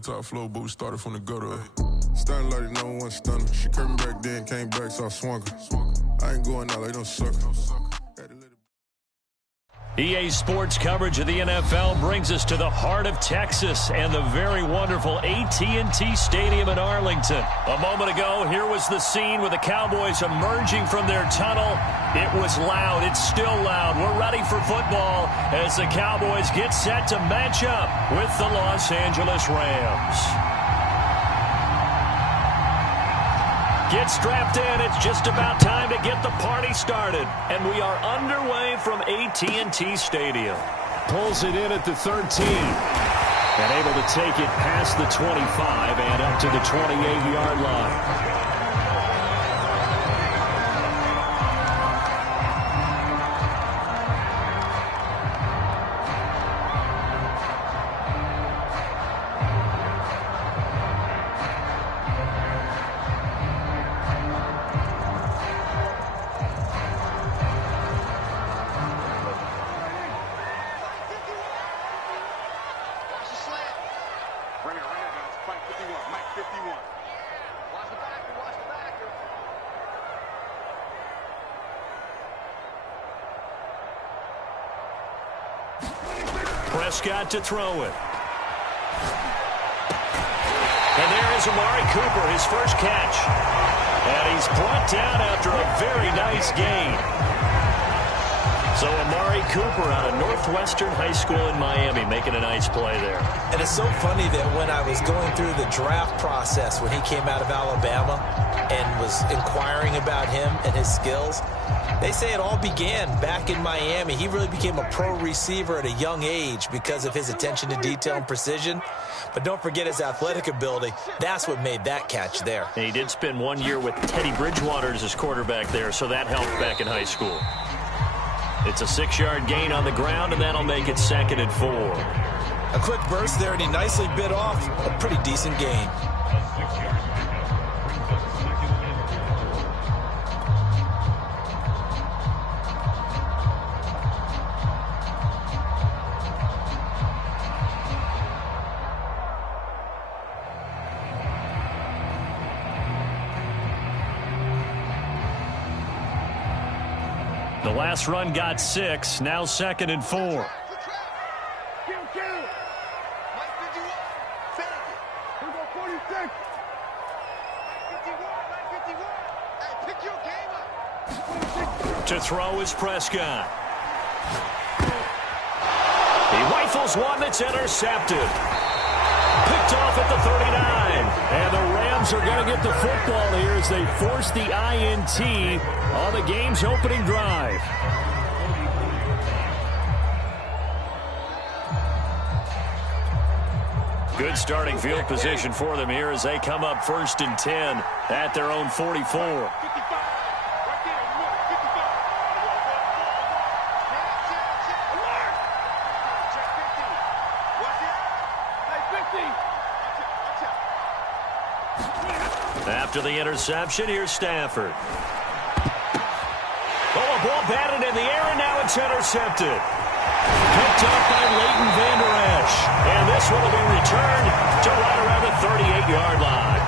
the top floor, but we started from the gutter. Starting like no one stunner. She curved me back then, came back, so I swung her. I ain't going out like no sucker. EA Sports coverage of the NFL brings us to the heart of Texas and the very wonderful AT&T Stadium in Arlington. A moment ago, here was the scene with the Cowboys emerging from their tunnel. It was loud. It's still loud. We're ready for football as the Cowboys get set to match up with the Los Angeles Rams. Get strapped in. It's just about time to get the party started. And we are underway from AT&T Stadium. Pulls it in at the 13. And able to take it past the 25 and up to the 28-yard line. Prescott to throw it. And there is Amari Cooper, his first catch. And he's brought down after a very nice gain. So Amari Cooper out of Northwestern High School in Miami making a nice play there. And it's so funny that when I was going through the draft process when he came out of Alabama and was inquiring about him and his skills, they say it all began back in Miami. He really became a pro receiver at a young age because of his attention to detail and precision. But don't forget his athletic ability. That's what made that catch there. And he did spend 1 year with Teddy Bridgewater as his quarterback there, so that helped back in high school. It's a 6-yard gain on the ground, and that'll make it 2nd and 4. A quick burst there, and he nicely bit off a pretty decent gain. The last run got 6, now 2nd and 4. To throw is Prescott. He rifles one that's intercepted. Picked off at the 39. And the Rams are going to get the football here as they force the INT on the game's opening drive. Good starting field position for them here as they come up 1st and 10 at their own 44. After the interception, here's Stafford. Oh, a ball batted in the air, and now it's intercepted. Picked up by Leighton Vander Esch. And this one will be returned to right around the 38-yard line.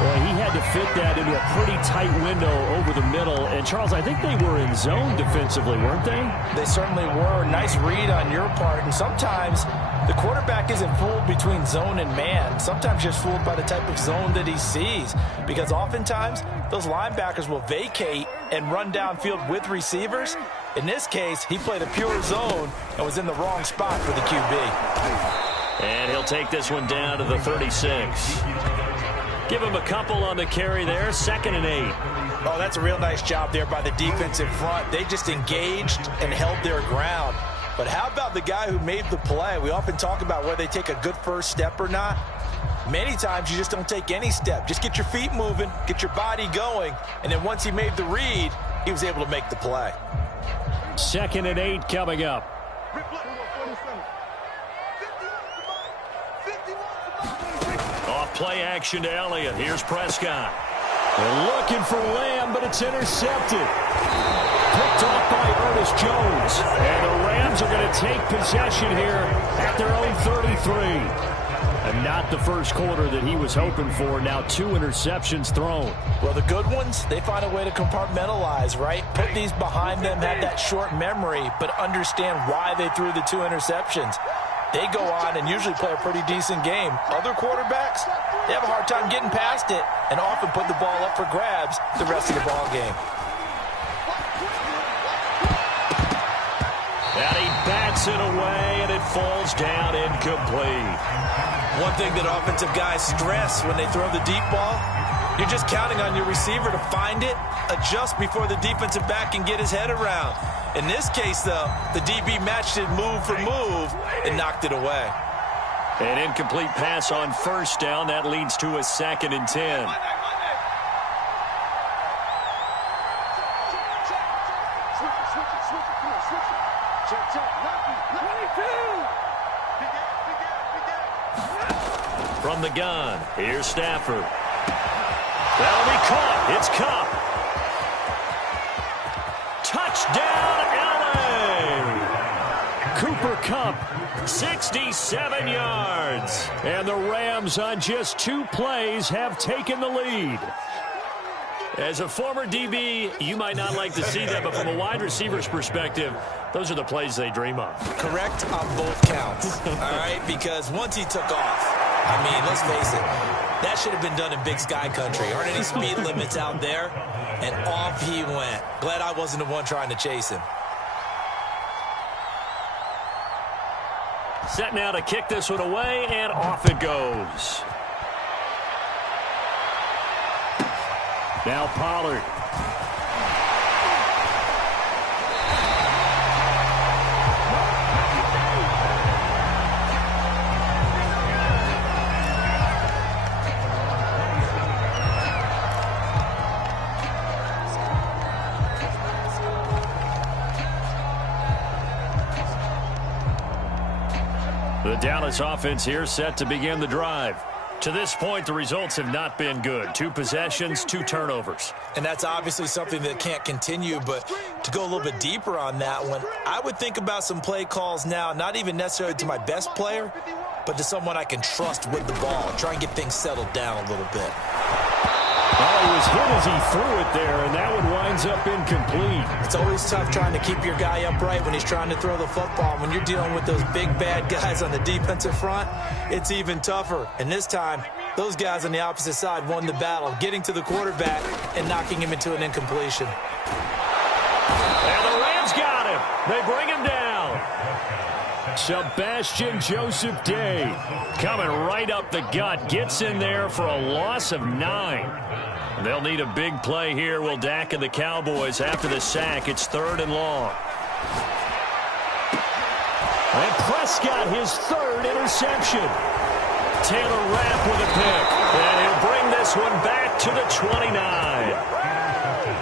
Well, he had to fit that into a pretty tight window over the middle. And, Charles, I think they were in zone defensively, weren't they? They certainly were. Nice read on your part. And sometimes the quarterback isn't fooled between zone and man. Sometimes just fooled by the type of zone that he sees. Because oftentimes, those linebackers will vacate and run downfield with receivers. In this case, he played a pure zone and was in the wrong spot for the QB. And he'll take this one down to the 36. Give him a couple on the carry there, 2nd and 8. Oh, that's a real nice job there by the defensive front. They just engaged and held their ground. But how about the guy who made the play? We often talk about whether they take a good first step or not. Many times you just don't take any step. Just get your feet moving, get your body going, and then once he made the read, he was able to make the play. 2nd and 8 coming up. Off play action to Elliott. Here's Prescott. They're looking for Lamb, but it's intercepted. picked off by Ernest Jones. And the Rams are going to take possession here at their own 33. And not the first quarter that he was hoping for. Now 2 interceptions thrown. Well, the good ones, they find a way to compartmentalize, right? Put these behind them, have that short memory, but understand why they threw the 2 interceptions. They go on and usually play a pretty decent game. Other quarterbacks, they have a hard time getting past it and often put the ball up for grabs the rest of the ball game. And he bats it away, and it falls down incomplete. One thing that offensive guys stress when they throw the deep ball, you're just counting on your receiver to find it, adjust before the defensive back can get his head around. In this case, though, the DB matched it move for move and knocked it away. An incomplete pass on first down. That leads to a 2nd and 10. From the gun, here's Stafford. That'll be caught. It's Kupp. Touchdown, L.A. Cooper Kupp, 67 yards. And the Rams on just 2 plays have taken the lead. As a former DB, you might not like to see that, but from a wide receiver's perspective, those are the plays they dream of. Correct on both counts, all right? Because once he took off, I mean, let's face it, that should have been done in Big Sky country. Aren't any speed limits out there? And off he went. Glad I wasn't the one trying to chase him. Set now to kick this one away, and off it goes. Now Pollard. The Dallas offense here set to begin the drive. To this point, the results have not been good. 2 possessions, 2 turnovers. And that's obviously something that can't continue, but to go a little bit deeper on that one, I would think about some play calls now, not even necessarily to my best player, but to someone I can trust with the ball. Try and get things settled down a little bit. Oh, he was hit as he threw it there, and that one winds up incomplete. It's always tough trying to keep your guy upright when he's trying to throw the football. When you're dealing with those big, bad guys on the defensive front, it's even tougher. And this time, those guys on the opposite side won the battle, getting to the quarterback and knocking him into an incompletion. And the Rams got him. They bring him down. Sebastian Joseph Day coming right up the gut. Gets in there for a loss of 9. They'll need a big play here, will Dak and the Cowboys after the sack. It's 3rd and long. And Prescott, his 3rd interception. Taylor Rapp with a pick. And he'll bring this one back to the 29.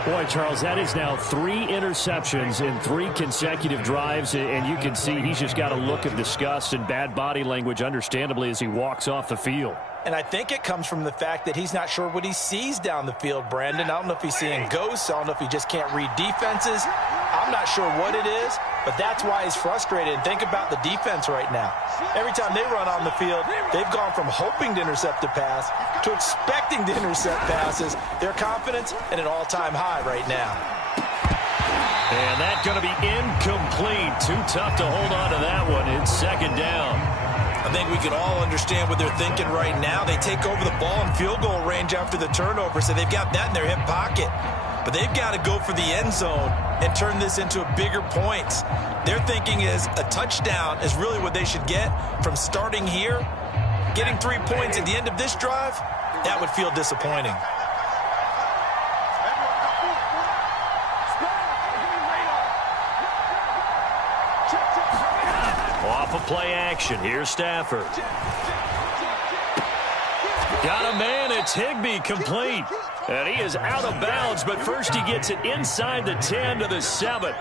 Boy, Charles, that is now 3 interceptions in 3 consecutive drives, and you can see he's just got a look of disgust and bad body language, understandably, as he walks off the field. And I think it comes from the fact that he's not sure what he sees down the field, Brandon. I don't know if he's seeing ghosts. I don't know if he just can't read defenses. I'm not sure what it is, but that's why he's frustrated. And think about the defense right now. Every time they run on the field, they've gone from hoping to intercept a pass to expecting to intercept passes. Their confidence at an all-time high right now. And that's going to be incomplete. Too tough to hold on to that one. It's 2nd down. I think we can all understand what they're thinking right now. They take over the ball in field goal range after the turnover, so they've got that in their hip pocket. But they've got to go for the end zone and turn this into a bigger points. Their thinking is a touchdown is really what they should get from starting here. Getting 3 points at the end of this drive, that would feel disappointing. Off of play action. Here's Stafford. Got a man. It's Higbee complete. And he is out of bounds, but first he gets it inside the 10 to the 7.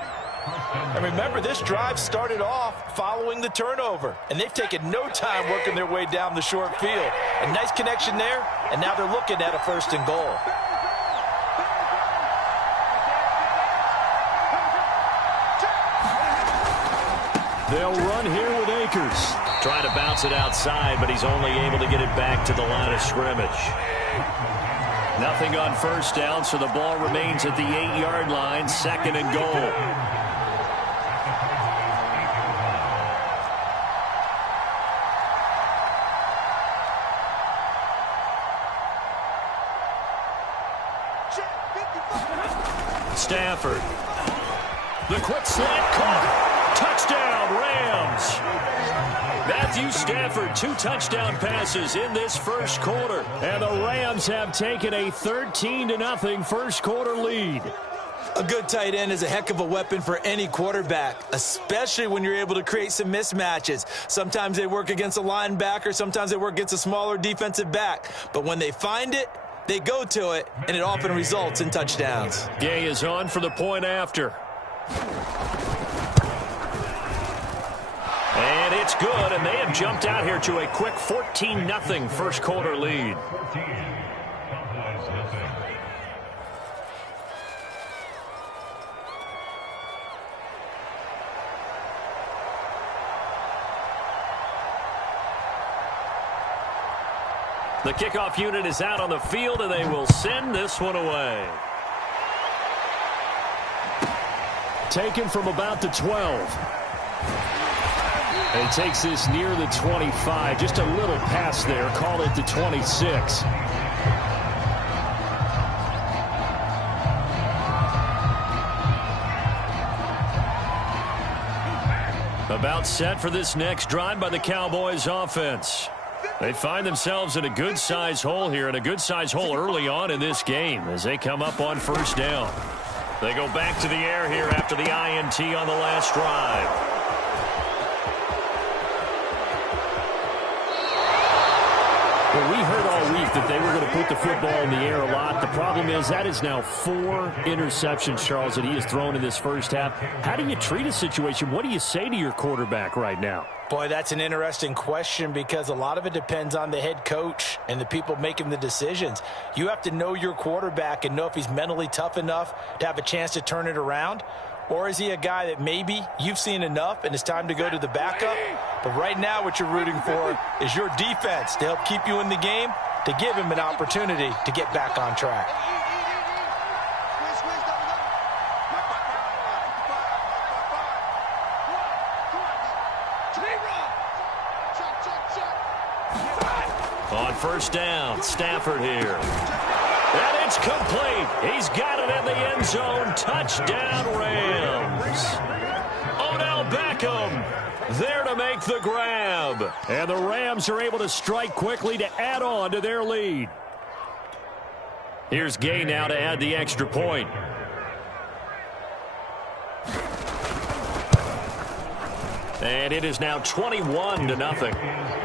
And remember, this drive started off following the turnover, and they've taken no time working their way down the short field. A nice connection there, and now they're looking at a 1st and goal. They'll run here with Akers. Trying to bounce it outside, but he's only able to get it back to the line of scrimmage. Nothing on first down, so the ball remains at the 8-yard line, 2nd and goal. Stafford. The quick slant caught. Touchdown, Rams. Matthew Stafford, 2 touchdown passes in this first quarter. And the Rams have taken a 13-0 first quarter lead. A good tight end is a heck of a weapon for any quarterback, especially when you're able to create some mismatches. Sometimes they work against a linebacker, sometimes they work against a smaller defensive back. But when they find it, they go to it, and it often results in touchdowns. Gay is on for the point after. And it's good, and they have jumped out here to a quick 14-0 first quarter lead. The kickoff unit is out on the field, and they will send this one away. Taken from about the 12. And he takes this near the 25. Just a little pass there. Call it the 26. About set for this next drive by the Cowboys offense. They find themselves in a good-sized hole here, and a good-sized hole early on in this game as they come up on first down. They go back to the air here after the INT on the last drive. Well, we heard all week that they were going to put the football in the air a lot. The problem is that is now 4 interceptions, Charles, that he has thrown in this first half. How do you treat a situation? What do you say to your quarterback right now? Boy, that's an interesting question because a lot of it depends on the head coach and the people making the decisions. You have to know your quarterback and know if he's mentally tough enough to have a chance to turn it around. Or is he a guy that maybe you've seen enough and it's time to go to the backup? But right now what you're rooting for is your defense to help keep you in the game, to give him an opportunity to get back on track. On first down, Stafford here. And it's complete. He's got it in the end zone. Touchdown, Rams. Odell Beckham there to make the grab. And the Rams are able to strike quickly to add on to their lead. Here's Gay now to add the extra point. And it is now 21-0.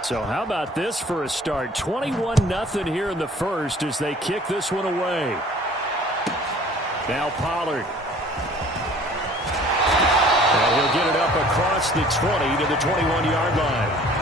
So how about this for a start? 21-0 here in the first as they kick this one away. Now Pollard. And he'll get it up across the 20 to the 21-yard line.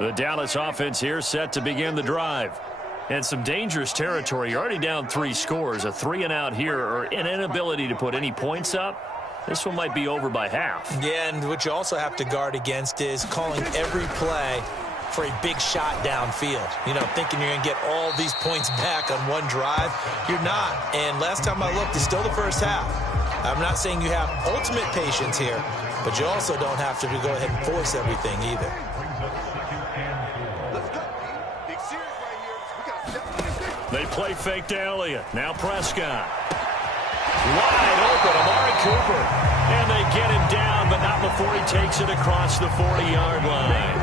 The Dallas offense here set to begin the drive. And some dangerous territory. You're already down 3 scores. A 3-and-out here or an inability to put any points up. This one might be over by half. Yeah, and what you also have to guard against is calling every play for a big shot downfield. You know, thinking you're going to get all these points back on one drive. You're not. And last time I looked, it's still the first half. I'm not saying you have ultimate patience here, but you also don't have to go ahead and force everything either. They play fake to Elliott. Now Prescott. Wide open, Amari Cooper. And they get him down, but not before he takes it across the 40-yard line.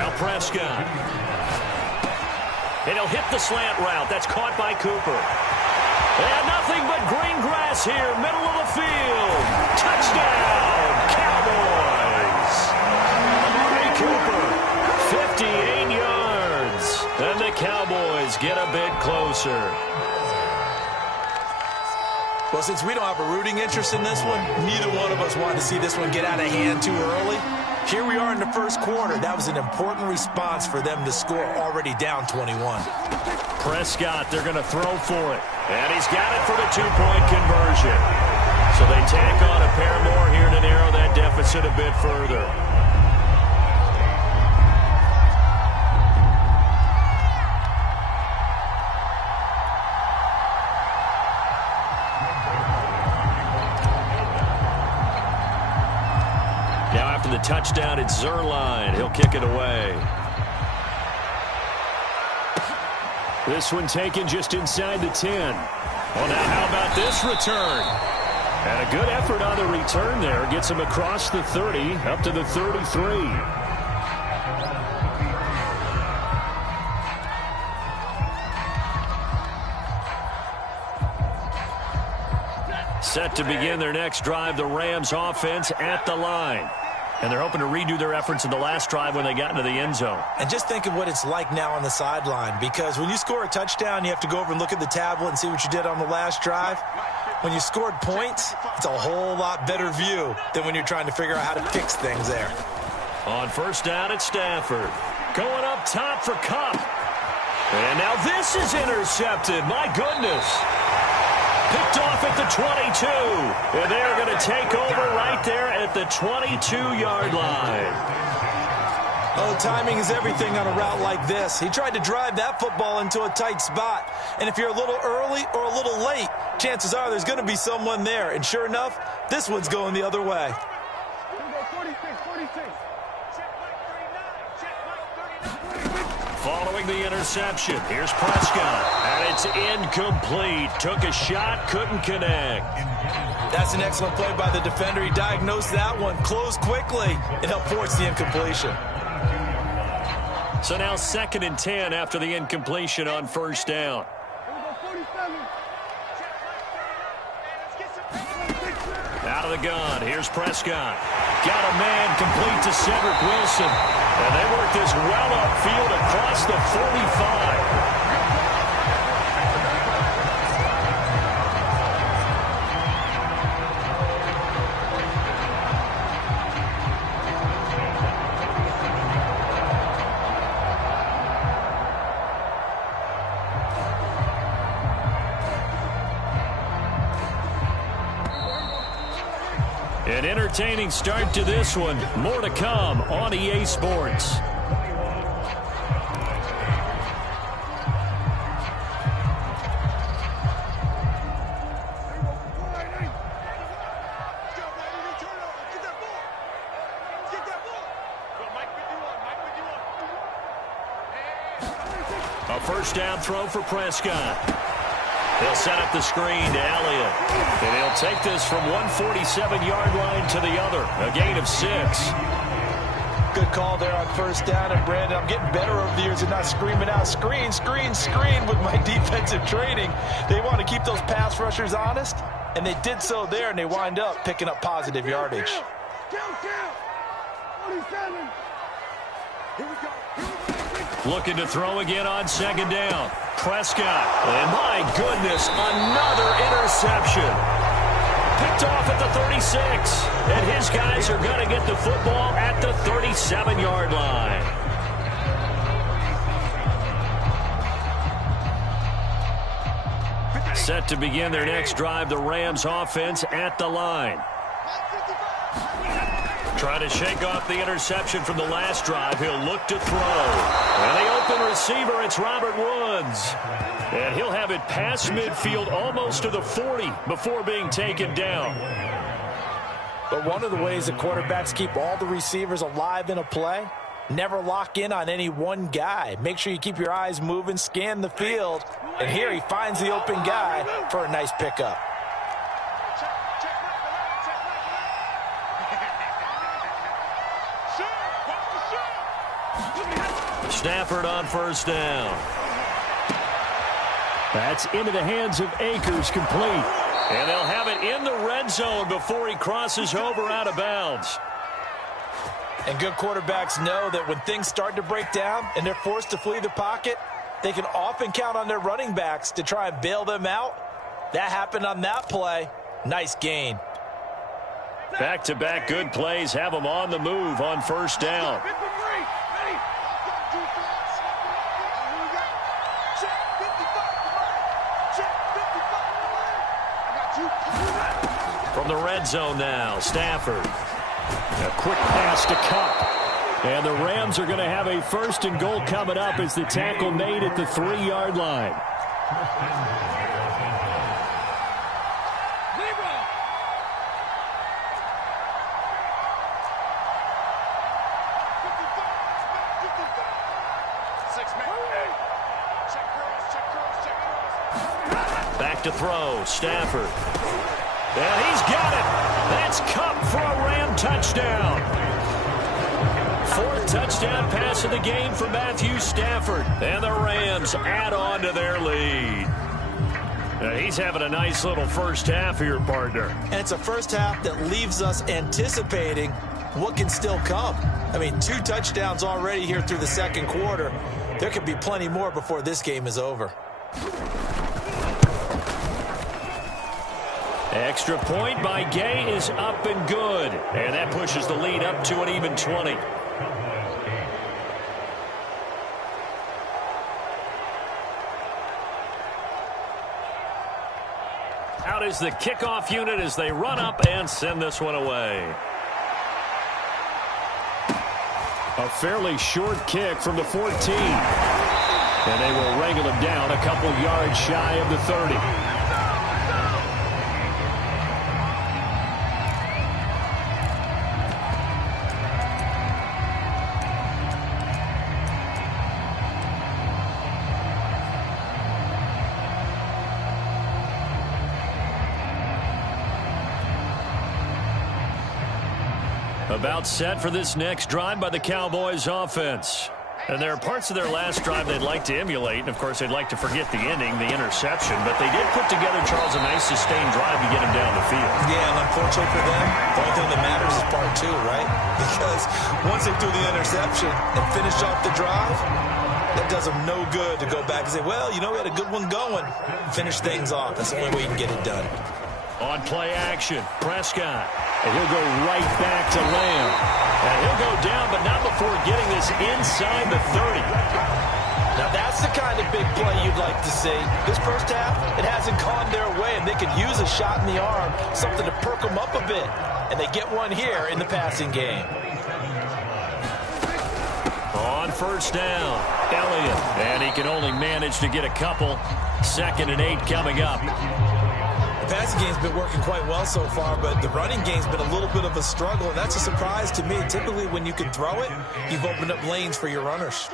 Now Prescott. And he'll hit the slant route. That's caught by Cooper. And nothing but green grass here, middle of the field. Touchdown, Cowboys. Amari Cooper, 58 yards. And the Cowboys get a bit closer. Well, since we don't have a rooting interest in this one, neither one of us wanted to see this one get out of hand too early. Here we are in the first quarter. That was an important response for them to score already down 21. Prescott, they're going to throw for it. And he's got it for the two-point conversion. So they tack on a pair more here to narrow that deficit a bit further. The touchdown, it's Zuerlein. He'll kick it away. This one taken just inside the 10. Well, now how about this return? And a good effort on the return there. Gets him across the 30, up to the 33. Set to begin their next drive, the Rams offense at the line. And they're hoping to redo their efforts in the last drive when they got into the end zone. And just think of what it's like now on the sideline, because when you score a touchdown, you have to go over and look at the tablet and see what you did on the last drive. When you scored points, it's a whole lot better view than when you're trying to figure out how to fix things there. On first down at Stafford. Going up top for Kupp. And now this is intercepted. My goodness. Picked off at the 22. And they're going to take over right there at the 22-yard line. Oh, timing is everything on a route like this. He tried to drive that football into a tight spot. And if you're a little early or a little late, chances are there's going to be someone there. And sure enough, this one's going the other way. Following the interception, here's Prescott, and it's incomplete. Took a shot, couldn't connect. That's an excellent play by the defender. He diagnosed that one, closed quickly, and helped force the incompletion. So now 2nd and 10 after the incompletion on first down. Out of the gun, here's Prescott. Got a man complete to Cedric Wilson. And they work this well upfield across the 45. An entertaining start to this one. More to come on EA Sports. A first down throw for Prescott. He'll set up the screen to Elliott. And he'll take this from 147-yard line to the other. A gain of 6. Good call there on first down. And, Brandon, I'm getting better over the years and not screaming out, screen, screen, screen with my defensive training. They want to keep those pass rushers honest, and they did so there, and they wind up picking up positive yardage. Count. 47. Here we go. Looking to throw again on second down. Prescott. And my goodness, another interception. Picked off at the 36. And his guys are going to get the football at the 37-yard line. Set to begin their next drive, the Rams offense at the line. Trying to shake off the interception from the last drive. He'll look to throw. And the open receiver, it's Robert Woods. And he'll have it past midfield almost to the 40 before being taken down. But one of the ways that quarterbacks keep all the receivers alive in a play, never lock in on any one guy. Make sure you keep your eyes moving, scan the field. And here he finds the open guy for a nice pickup. Stafford on first down. That's into the hands of Akers, complete. And they'll have it in the red zone before he crosses over out of bounds. And good quarterbacks know that when things start to break down and they're forced to flee the pocket, they can often count on their running backs to try and bail them out. That happened on that play. Nice gain. Back-to-back good plays have them on the move on first down. From the red zone now, Stafford. A quick pass to Kupp. And the Rams are going to have a first and goal coming up as the tackle made at the 3-yard line. Back to throw, Stafford. And he's got it. That's Kupp for a Ram touchdown. Fourth touchdown pass of the game for Matthew Stafford. And the Rams add on to their lead. Now he's having a nice little first half here, partner. And it's a first half that leaves us anticipating what can still come. I mean, 2 touchdowns already here through the second quarter. There could be plenty more before this game is over. Extra point by Gay is up and good. And that pushes the lead up to an even 20. Out is the kickoff unit as they run up and send this one away. A fairly short kick from the 14. And they will wrangle him down a couple yards shy of the 30. About set for this next drive by the Cowboys offense. And there are parts of their last drive they'd like to emulate. And, of course, they'd like to forget the ending, the interception. But they did put together, Charles, a nice sustained drive to get him down the field. Yeah, and unfortunately for them, the only thing that matters is part 2, right? Because once they threw the interception and finished off the drive, that does them no good to go back and say, well, you know, we had a good one going. Finish things off. That's the only way you can get it done. On play action, Prescott. And he'll go right back to Lamb. And he'll go down, but not before getting this inside the 30. Now that's the kind of big play you'd like to see. This first half, it hasn't gone their way, and they could use a shot in the arm, something to perk them up a bit. And they get one here in the passing game. On first down, Elliott. And he can only manage to get a couple. 2nd and 8 coming up. The passing game's been working quite well so far, but the running game's been a little bit of a struggle, and that's a surprise to me. Typically, when you can throw it, you've opened up lanes for your runners.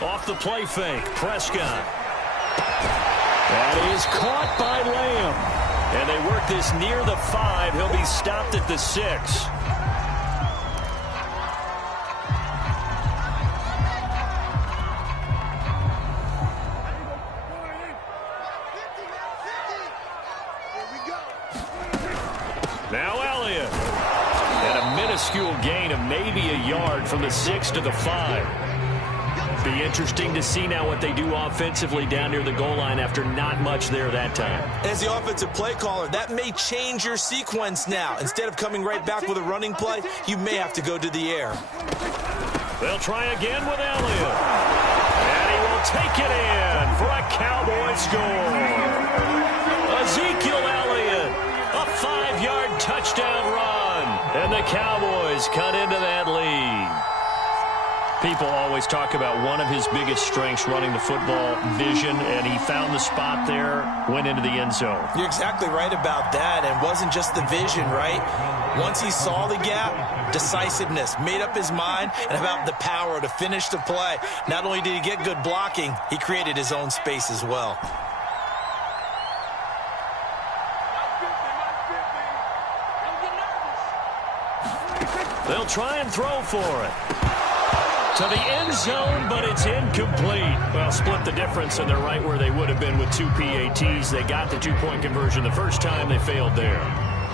Off the play fake, Prescott. That is caught by Lamb. And they work this near the 5. He'll be stopped at the 6. Now Elliott. And a minuscule gain of maybe a yard from the 6 to the 5. Be interesting to see now what they do offensively down near the goal line after not much there that time. As the offensive play caller, that may change your sequence now. Instead of coming right back with a running play, you may have to go to the air. They'll try again with Elliott. And he will take it in for a Cowboy score. Ezekiel Elliott, a 5-yard touchdown run. And the Cowboys cut into that lead. People always talk about one of his biggest strengths running the football, vision, and he found the spot there, went into the end zone. You're exactly right about that, and wasn't just the vision, right? Once he saw the gap, decisiveness, made up his mind, and about the power to finish the play. Not only did he get good blocking, he created his own space as well. They'll try and throw for it. To the end zone, but it's incomplete. Well, split the difference, and they're right where they would have been with 2 PATs. They got the two-point conversion the first time. They failed there.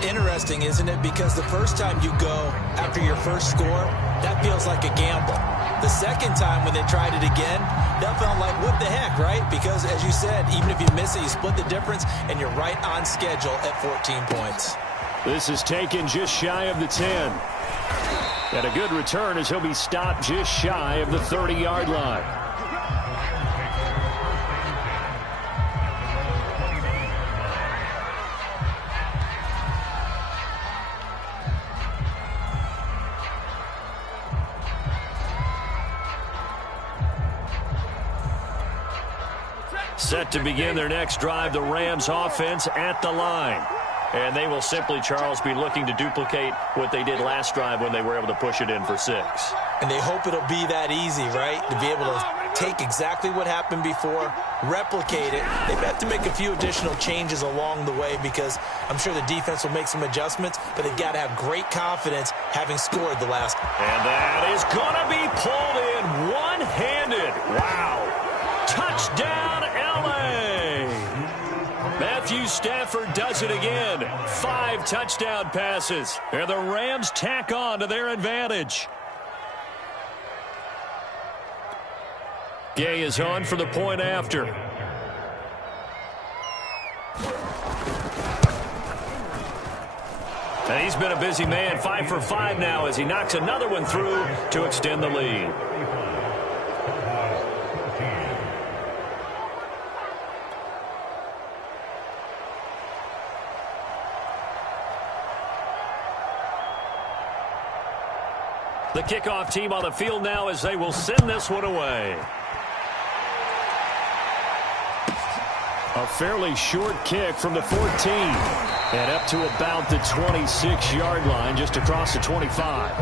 Interesting, isn't it? Because the first time you go after your first score, that feels like a gamble. The second time when they tried it again, that felt like, what the heck, right? Because, as you said, even if you miss it, you split the difference, and you're right on schedule at 14 points. This is taken just shy of the 10. And a good return as he'll be stopped just shy of the 30-yard line. Set to begin their next drive, the Rams offense at the line. And they will simply, Charles, be looking to duplicate what they did last drive when they were able to push it in for 6. And they hope it'll be that easy, right? To be able to take exactly what happened before, replicate it. They have to make a few additional changes along the way because I'm sure the defense will make some adjustments, but they've got to have great confidence having scored the last. And that is going to be pulled in one-handed. Wow. Touchdown, L.A. Matthew Stafford does it again. 5 touchdown passes. And the Rams tack on to their advantage. Gay is on for the point after. And he's been a busy man. 5 for 5 now as he knocks another one through to extend the lead. The kickoff team on the field now as they will send this one away. A fairly short kick from the 14. And up to about the 26-yard line, just across the 25.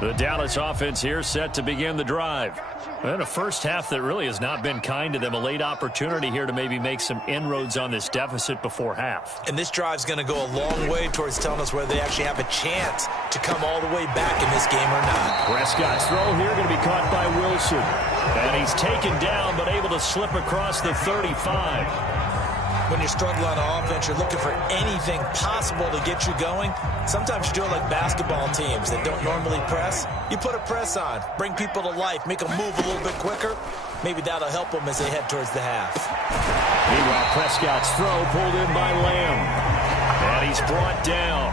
The Dallas offense here set to begin the drive. And a first half that really has not been kind to them. A late opportunity here to maybe make some inroads on this deficit before half. And this drive's going to go a long way towards telling us whether they actually have a chance to come all the way back in this game or not. Prescott's throw here going to be caught by Wilson. And he's taken down but able to slip across the 35. When you're struggling on offense, you're looking for anything possible to get you going. Sometimes you do it like basketball teams that don't normally press. You put a press on, bring people to life, make them move a little bit quicker. Maybe that'll help them as they head towards the half. Meanwhile, Prescott's throw pulled in by Lamb. And he's brought down.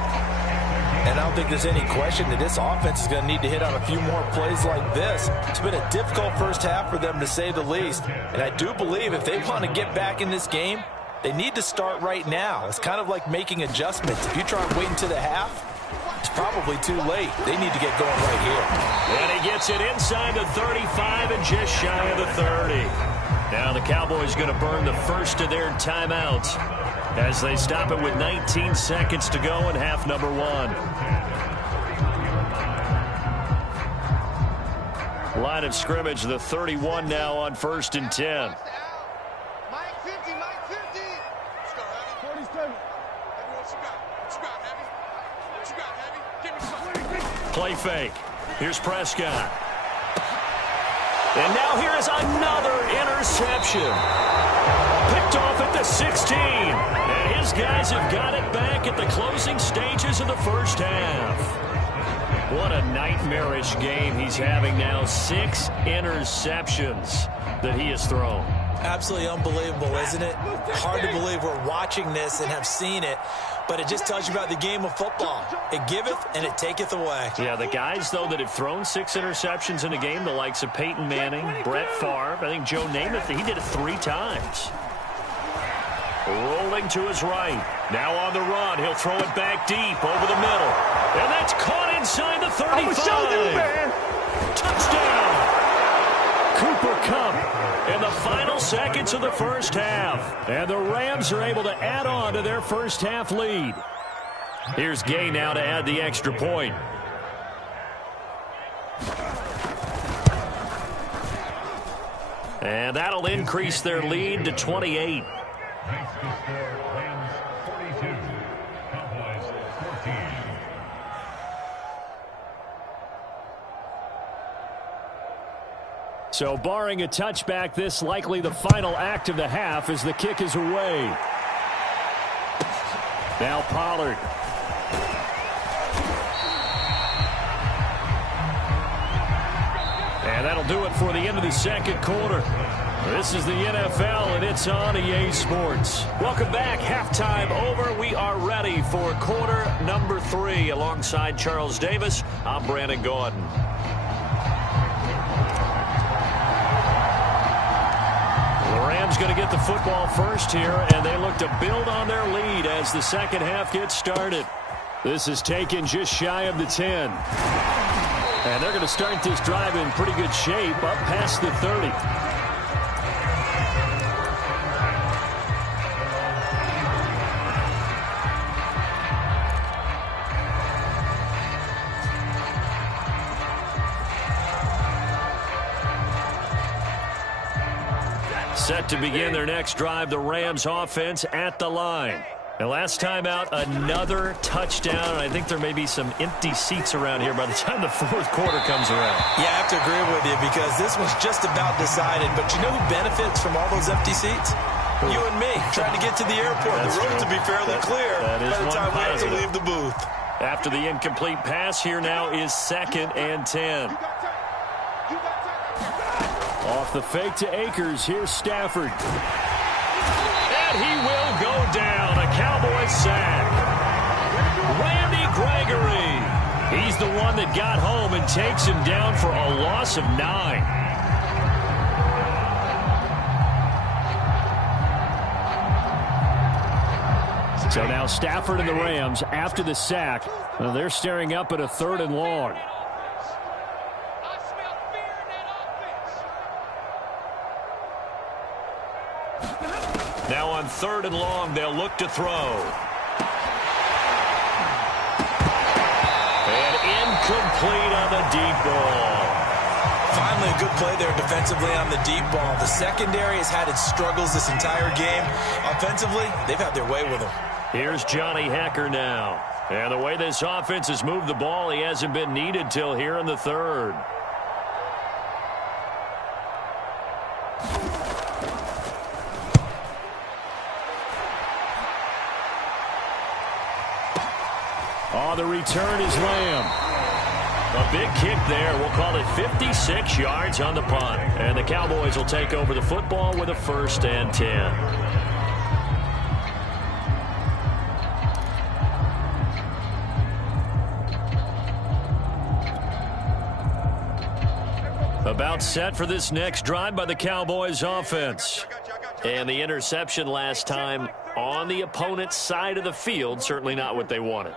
And I don't think there's any question that this offense is going to need to hit on a few more plays like this. It's been a difficult first half for them, to say the least. And I do believe if they want to get back in this game, they need to start right now. It's kind of like making adjustments. If you try and wait until the half, it's probably too late. They need to get going right here. And he gets it inside the 35 and just shy of the 30. Now the Cowboys going to burn the first of their timeouts as they stop it with 19 seconds to go in half number 1. Line of scrimmage, the 31 now on 1st and 10. Play fake. Here's Prescott. And now here is another interception. Picked off at the 16. And his guys have got it back at the closing stages of the first half. What a nightmarish game he's having now. 6 interceptions that he has thrown. Absolutely unbelievable, isn't it? Hard to believe we're watching this and have seen it, but it just tells you about the game of football. It giveth and it taketh away. Yeah, the guys, though, that have thrown 6 interceptions in a game, the likes of Peyton Manning, Brett Favre, I think Joe Namath, he did it 3 times. Rolling to his right. Now on the run. He'll throw it back deep over the middle. And that's caught inside the 35. Touchdown! Cooper Kupp in the final seconds of the first half. And the Rams are able to add on to their first half lead. Here's Gay now to add the extra point. And that'll increase their lead to 28. So barring a touchback, this likely the final act of the half as the kick is away. Now Pollard. And that'll do it for the end of the second quarter. This is the NFL, and it's on EA Sports. Welcome back. Halftime over. We are ready for quarter number 3. Alongside Charles Davis, I'm Brandon Gaudin. The Rams going to get the football first here, and they look to build on their lead as the second half gets started. This is taken just shy of the 10. And they're going to start this drive in pretty good shape, up past the 30. Set to begin their next drive, the Rams offense at the line. And last time out, another touchdown. I think there may be some empty seats around here by the time the fourth quarter comes around. Yeah, I have to agree with you because this one's just about decided. But you know who benefits from all those empty seats? You and me, trying to get to the airport. That's the roads will be fairly clear by the time we have to leave the booth. After the incomplete pass, here now is 2nd and 10. Off the fake to Akers, here's Stafford. And he will go down. A Cowboys sack. Randy Gregory. He's the one that got home and takes him down for a loss of 9. So now Stafford and the Rams, after the sack, they're staring up at a 3rd and long. Now on 3rd and long, they'll look to throw. And incomplete on the deep ball. Finally a good play there defensively on the deep ball. The secondary has had its struggles this entire game. Offensively, they've had their way with them. Here's Johnny Hekker now. And the way this offense has moved the ball, he hasn't been needed till here in the 3rd. Oh, the return is Lamb. A big kick there. We'll call it 56 yards on the punt. And the Cowboys will take over the football with a 1st and 10. About set for this next drive by the Cowboys offense. And the interception last time on the opponent's side of the field, certainly not what they wanted.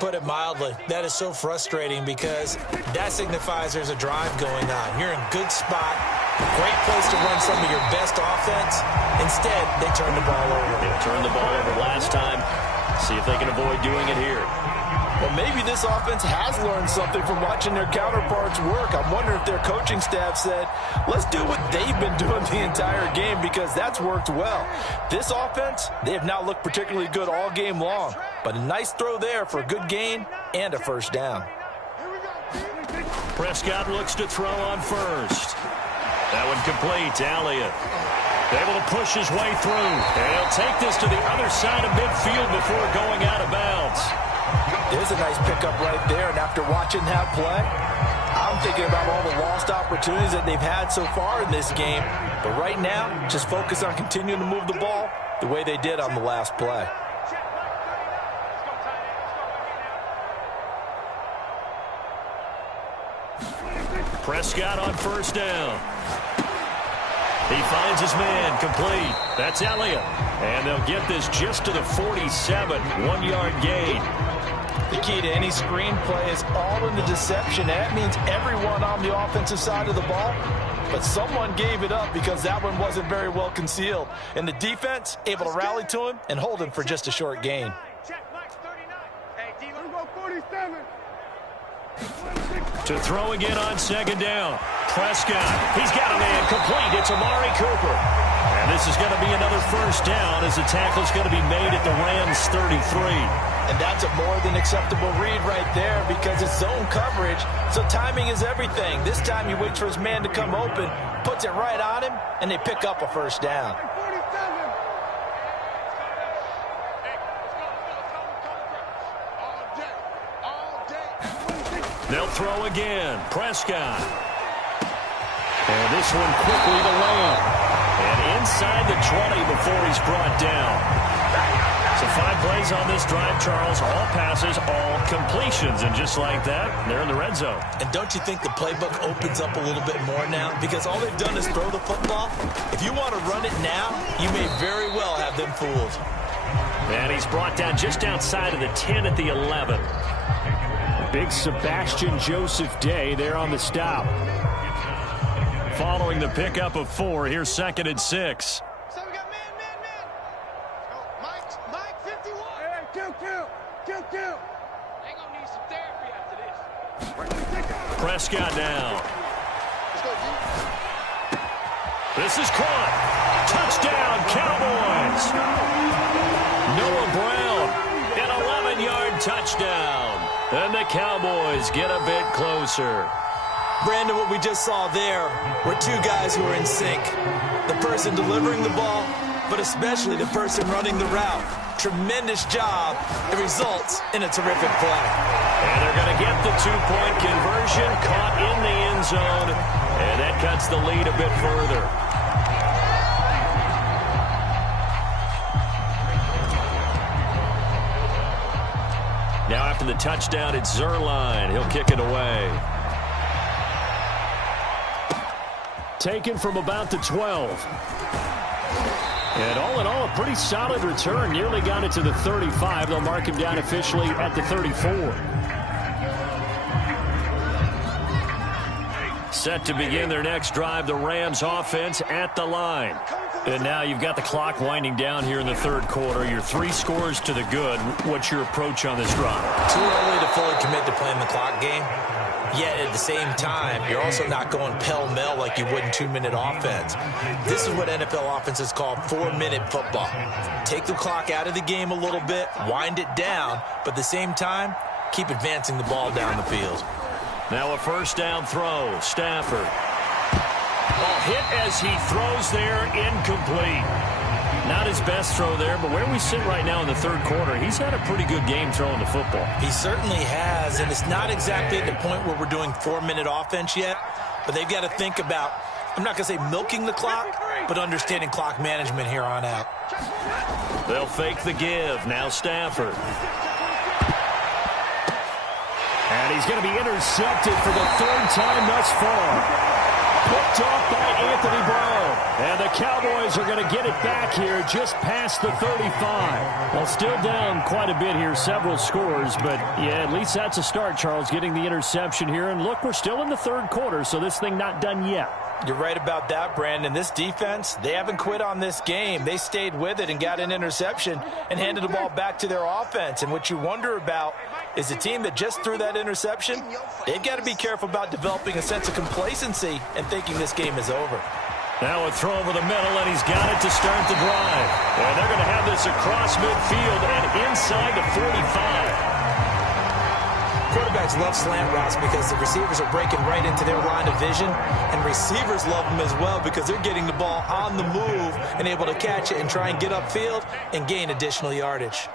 Put it mildly, that is so frustrating because that signifies there's a drive going on. You're in good spot, great place to run some of your best offense. Instead, they turn the ball over. They turned the ball over last time. See if they can avoid doing it here. Well, maybe this offense has learned something from watching their counterparts work. I'm wondering if their coaching staff said, let's do what they've been doing the entire game because that's worked well. This offense, they have not looked particularly good all game long. But a nice throw there for a good gain and a 1st down. Prescott looks to throw on 1st. That one complete to Elliott. Able to push his way through. And he'll take this to the other side of midfield before going out of bounds. There's a nice pickup right there, and after watching that play, I'm thinking about all the lost opportunities that they've had so far in this game. But right now, just focus on continuing to move the ball the way they did on the last play. Prescott on 1st down. He finds his man, complete. That's Elliott. And they'll get this just to the 47, 1-yard gain. The key to any screen play is all in the deception. That means everyone on the offensive side of the ball. But someone gave it up because that one wasn't very well concealed. And the defense able to rally to him and hold him for just a short gain. To throw again on 2nd down. Prescott. He's got a man complete. It's Amari Cooper. And this is going to be another first down as the tackle's going to be made at the Rams 33. And that's a more than acceptable read right there because it's zone coverage, so timing is everything. This time he waits for his man to come open, puts it right on him, and they pick up a first down. They'll throw again. Prescott. And this one quickly to Lamb. And inside the 20 before he's brought down. So 5 plays on this drive, Charles. All passes, all completions. And just like that, they're in the red zone. And don't you think the playbook opens up a little bit more now? Because all they've done is throw the football. If you want to run it now, you may very well have them fooled. And he's brought down just outside of the 10 at the 11. Big Sebastian Joseph Day there on the stop. Following the pickup of 4, here's 2nd and 6. So we got man. Mike 51. Hey, kill. Ain't gonna need some therapy after this. Prescott now. This is caught. Touchdown, Cowboys. Noah Brown, an 11-yard touchdown. And the Cowboys get a bit closer. Brandon, what we just saw there were 2 guys who were in sync. The person delivering the ball, but especially the person running the route. Tremendous job. It results in a terrific play. And they're going to get the 2-point conversion, caught in the end zone, and that cuts the lead a bit further. Now after the touchdown, it's Zuerlein. He'll kick it away. Taken from about the 12. And all in all, a pretty solid return. Nearly got it to the 35. They'll mark him down officially at the 34. Set to begin their next drive, the Rams offense at the line. And now you've got the clock winding down here in the 3rd quarter. You're 3 scores to the good. What's your approach on this drive? Too early to fully commit to playing the clock game. Yet at the same time, you're also not going pell-mell like you would in 2-minute offense. This is what NFL offenses call 4-minute football. Take the clock out of the game a little bit, wind it down, but at the same time, keep advancing the ball down the field. Now a first down throw. Stafford. Ball hit as he throws there, incomplete. Not his best throw there, but where we sit right now in the 3rd quarter, he's had a pretty good game throwing the football. He certainly has, and it's not exactly at the point where we're doing 4-minute offense yet, but they've got to think about, I'm not going to say milking the clock, but understanding clock management here on out. They'll fake the give. Now Stafford. And he's going to be intercepted for the 3rd time thus far. Picked off by Anthony Brown. And the Cowboys are going to get it back here just past the 35. Well, still down quite a bit here, several scores. But, yeah, at least that's a start, Charles, getting the interception here. And, look, we're still in the 3rd quarter, so this thing not done yet. You're right about that, Brandon. This defense, they haven't quit on this game. They stayed with it and got an interception and handed the ball back to their offense. And what you wonder about is the team that just threw that interception, they've got to be careful about developing a sense of complacency and thinking this game is over. Now a throw over the middle, and he's got it to start the drive. And they're going to have this across midfield and inside the 45. Quarterbacks love slant routes because the receivers are breaking right into their line of vision, and receivers love them as well because they're getting the ball on the move and able to catch it and try and get upfield and gain additional yardage.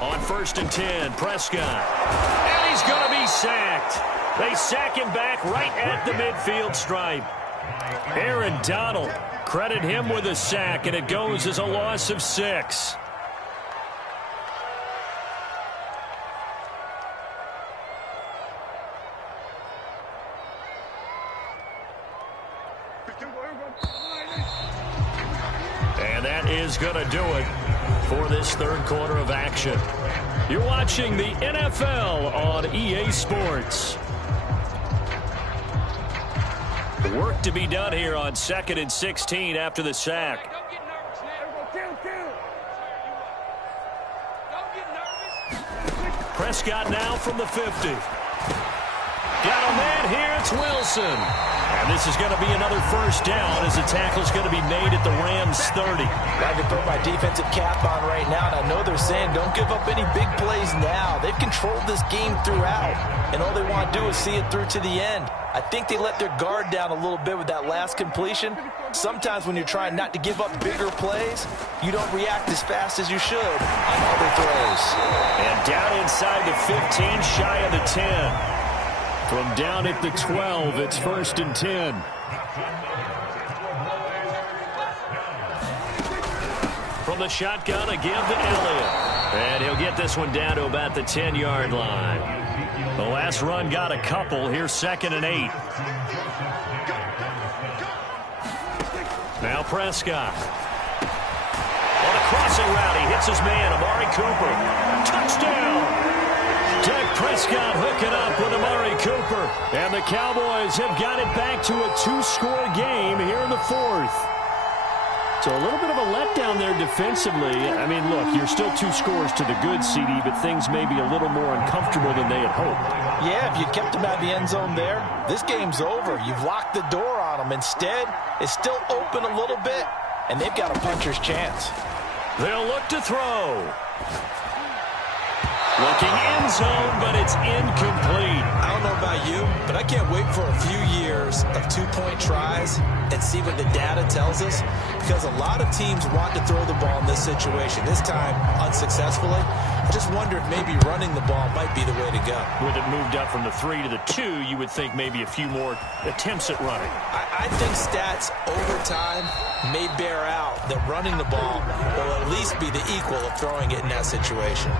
On 1st and 10, Prescott. And he's going to be sacked. They sack him back right at the midfield stripe. Aaron Donald, credit him with a sack, and it goes as a loss of 6. And that is going to do it for this 3rd quarter of action. You're watching the NFL on EA Sports. Work to be done here on 2nd and 16 after the sack. Prescott now from the 50. Got a man here. It's Wilson. And this is going to be another first down as the tackle's going to be made at the Rams 30. I can throw my defensive cap on right now, and I know they're saying don't give up any big plays now. They've controlled this game throughout, and all they want to do is see it through to the end. I think they let their guard down a little bit with that last completion. Sometimes when you're trying not to give up bigger plays, you don't react as fast as you should on other throws. And down inside the 15, shy of the 10. From down at the 12, it's 1st and 10. From the shotgun, a give to Elliott. And he'll get this one down to about the 10-yard line. The last run got a couple. Here's 2nd and 8. Now Prescott. On a crossing route, he hits his man, Amari Cooper. Touchdown! Dak Prescott hooking up with Amari Cooper. And the Cowboys have got it back to a 2-score game here in the 4th. So a little bit of a letdown there defensively. I mean, look, you're still 2 scores to the good, CD, but things may be a little more uncomfortable than they had hoped. Yeah, if you kept them out of the end zone there, this game's over. You've locked the door on them. Instead, it's still open a little bit, and they've got a puncher's chance. They'll look to throw. Looking end zone, but it's incomplete. I don't know about you, but I can't wait for a few years of 2-point tries and see what the data tells us, because a lot of teams want to throw the ball in this situation. This time, unsuccessfully. I just wonder if maybe running the ball might be the way to go. With it moved up from the 3 to the 2, you would think maybe a few more attempts at running. I think stats over time may bear out that running the ball will at least be the equal of throwing it in that situation.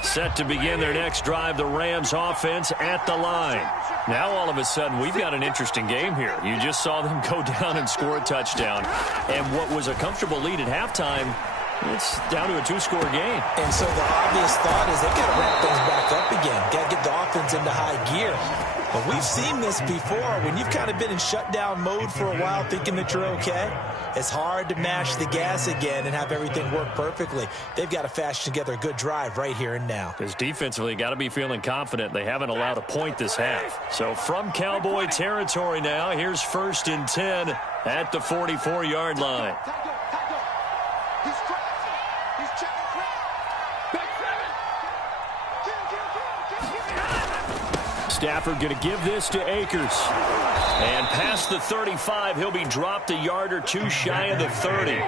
Set to begin their next drive, the Rams offense at the line. Now all of a sudden we've got an interesting game here. You just saw them go down and score a touchdown. And what was a comfortable lead at halftime, it's down to a 2-score game. And so the obvious thought is they've got to ramp things back up again. Got to get the offense into high gear. But we've seen this before. When you've kind of been in shutdown mode for a while thinking that you're okay, it's hard to mash the gas again and have everything work perfectly. They've got to fashion together a good drive right here and now. Because defensively, got to be feeling confident. They haven't allowed a point this half. So from Cowboy territory now, here's 1st and 10 at the 44-yard line. Stafford going to give this to Akers. And past the 35, he'll be dropped a yard or 2 shy of the 30.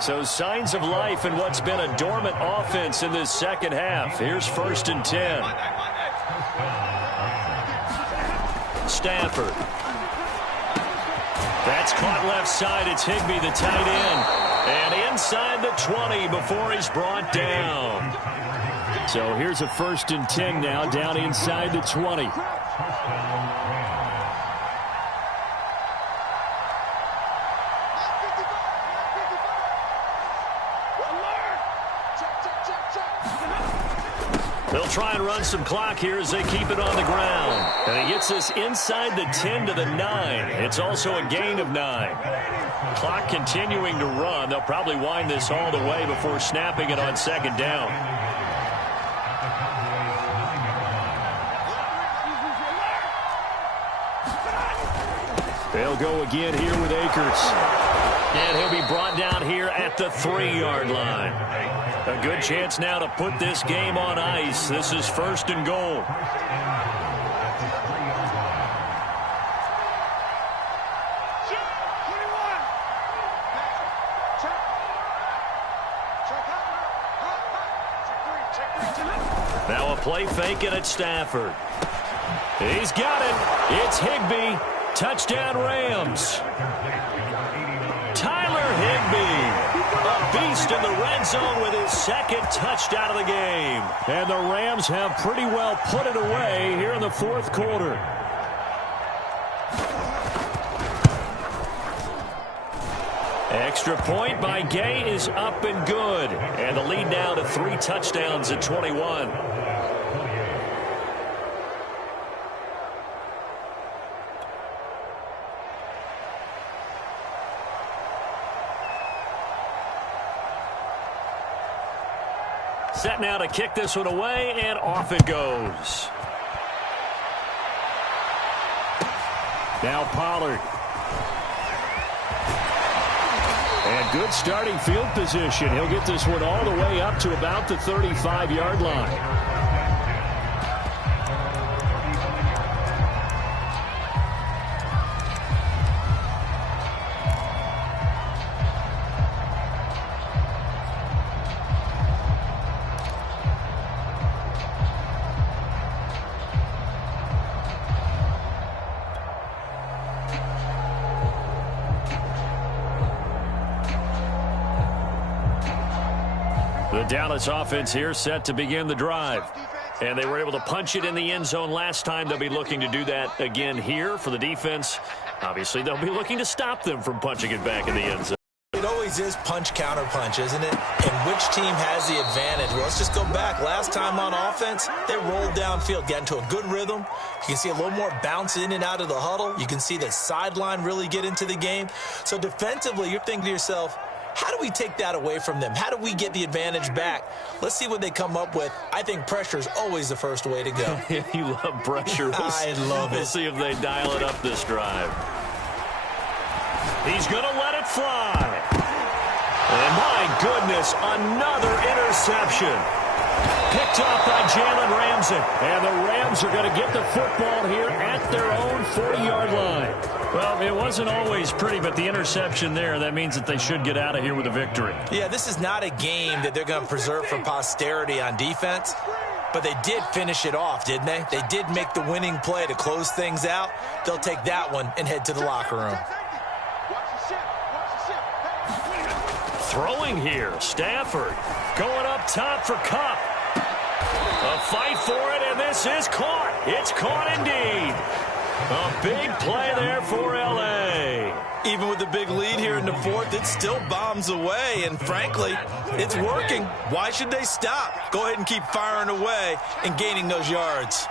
So signs of life in what's been a dormant offense in this second half. Here's 1st and 10. Stafford. That's caught left side. It's Higbee, the tight end. And inside the 20 before he's brought down. So here's a 1st and 10 now, down inside the 20. They'll try and run some clock here as they keep it on the ground. And he gets this inside the 10 to the 9. It's also a gain of 9. Clock continuing to run. They'll probably wind this all the way before snapping it on 2nd down. They'll go again here with Akers. And he'll be brought down here at the 3-yard line. A good chance now to put this game on ice. This is 1st and goal. Now a play fake it at Stafford. He's got it. It's Higbee. Touchdown Rams. Tyler Higbee, a beast in the red zone with his 2nd touchdown of the game. And the Rams have pretty well put it away here in the 4th quarter. Extra point by Gay is up and good. And the lead now to 3 touchdowns at 21. Set now to kick this one away, and off it goes. Now Pollard. And good starting field position. He'll get this one all the way up to about the 35-yard line. The Dallas offense here set to begin the drive. And they were able to punch it in the end zone last time. They'll be looking to do that again here for the defense. Obviously, they'll be looking to stop them from punching it back in the end zone. It always is punch, counter punch, isn't it? And which team has the advantage? Well, let's just go back. Last time on offense, they rolled downfield, got into a good rhythm. You can see a little more bounce in and out of the huddle. You can see the sideline really get into the game. So defensively, you're thinking to yourself, how do we take that away from them? How do we get the advantage back? Let's see what they come up with. I think pressure is always the first way to go. You love pressure. I love it. We'll see if they dial it up this drive. He's going to let it fly. And my goodness, another interception. Picked off by Jalen Ramsey. And the Rams are going to get the football here at their own 40-yard line. Well, it wasn't always pretty, but the interception there, that means that they should get out of here with a victory. Yeah, this is not a game that they're going to preserve for posterity on defense, but they did finish it off, didn't they? They did make the winning play to close things out. They'll take that one and head to the locker room. Throwing here, Stafford going up top for Kupp. A fight for it, and this is caught. It's caught indeed. A big play there for L.A. Even with the big lead here in the fourth, it still bombs away, and frankly, it's working. Why should they stop? Go ahead and keep firing away and gaining those yards.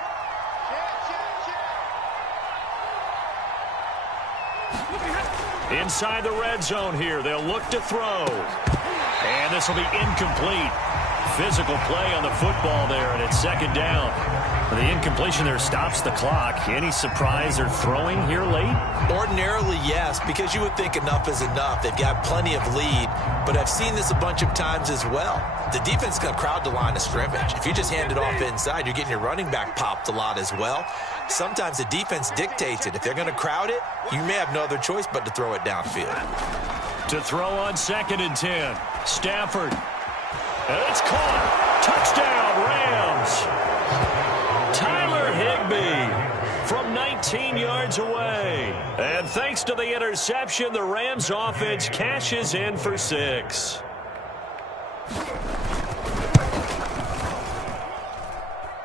Inside the red zone here, they'll look to throw. And this will be incomplete. Physical play on the football there, and it's second down. The incompletion there stops the clock. Any surprise they're throwing here late? Ordinarily, yes, because you would think enough is enough. They've got plenty of lead, but I've seen this a bunch of times as well. The defense is going to crowd the line of scrimmage. If you just hand it off inside, you're getting your running back popped a lot as well. Sometimes the defense dictates it. If they're going to crowd it, you may have no other choice but to throw it downfield. To throw on 2nd and 10. Stafford. And it's caught. Touchdown, Rams. Tyler Higbee from 19 yards away. And thanks to the interception, the Rams offense cashes in for 6.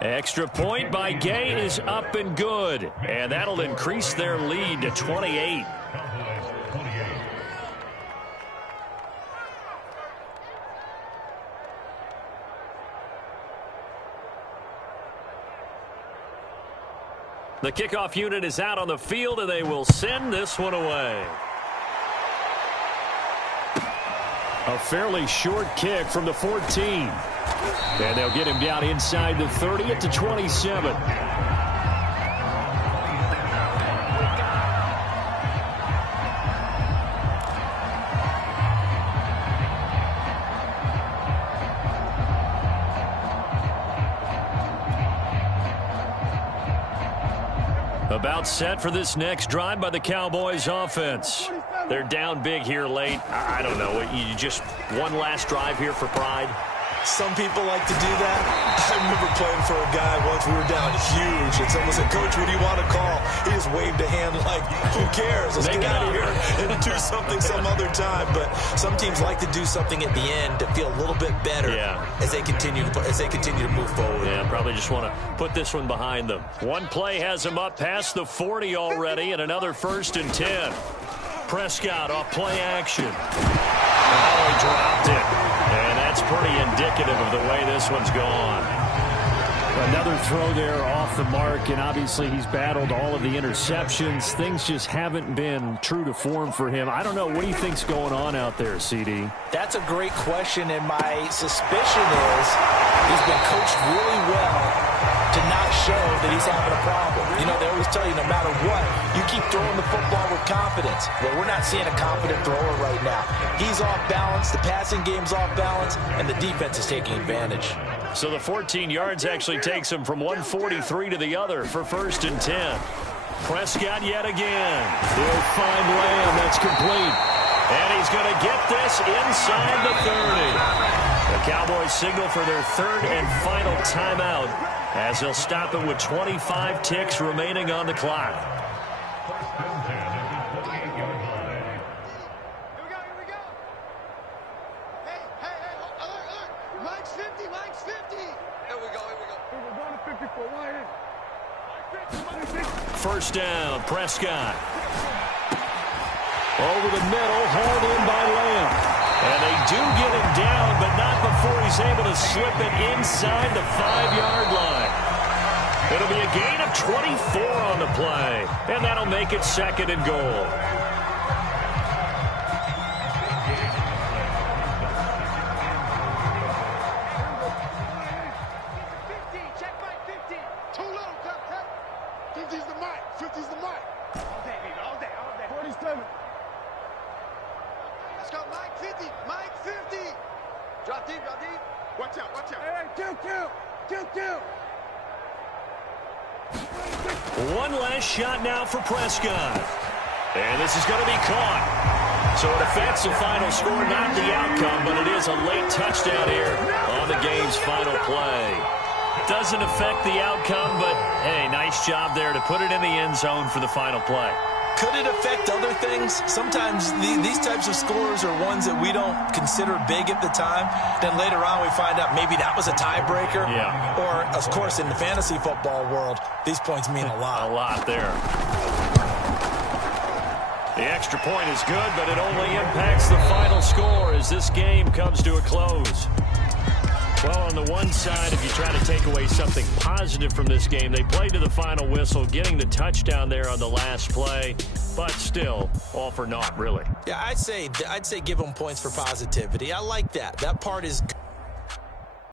Extra point by Gay is up and good. And that'll increase their lead to 28. The kickoff unit is out on the field, and they will send this one away. A fairly short kick from the 14. And they'll get him down inside the 30 at the 27. About set for this next drive by the Cowboys offense. They're down big here late. I don't know. You just one last drive here for pride? Some people like to do that. I remember playing for a guy once. We were down huge, and someone said, "Coach, what do you want to call?" He just waved a hand like, "Who cares? Let's get out of here and do something some other time." But some teams like to do something at the end to feel a little bit better as they continue to move forward. Yeah, probably just want to put this one behind them. One play has them up past the 40 already, and another 1st and 10. Prescott off play action. Oh, he dropped it. And that's pretty indicative of the way this one's gone. Another throw there off the mark, and obviously he's battled all of the interceptions. Things just haven't been true to form for him. I don't know. What do you think's going on out there, CD? That's a great question, and my suspicion is he's been coached really well to not show that he's having a problem. You know, they always tell you no matter what, you keep throwing the football with confidence. Well, we're not seeing a confident thrower right now. He's off balance, the passing game's off balance, and the defense is taking advantage. So the 14 yards actually takes him from 143 to the other for 1st and 10. Prescott yet again. They'll find Lamb. That's complete. And he's going to get this inside the 30. The Cowboys signal for their 3rd and final timeout as they'll stop it with 25 ticks remaining on the clock. First down, Prescott. Over the middle, hauled in by Lamb. And they do get him down, but not before he's able to slip it inside the 5-yard line. It'll be a gain of 24 on the play, and that'll make it 2nd and goal. One last shot now for Prescott. And this is going to be caught. So it affects the final score, not the outcome, but it is a late touchdown here on the game's final play. Doesn't affect the outcome, but, hey, nice job there to put it in the end zone for the final play. Could it affect other things? Sometimes these types of scores are ones that we don't consider big at the time. Then later on we find out maybe that was a tiebreaker. Yeah. Or, of course, in the fantasy football world, these points mean a lot. A lot there. The extra point is good, but it only impacts the final score as this game comes to a close. Well, on the one side, if you try to take away something positive from this game, they played to the final whistle, getting the touchdown there on the last play, but still, all for naught, really. Yeah, I'd say give them points for positivity. I like that. That part is good.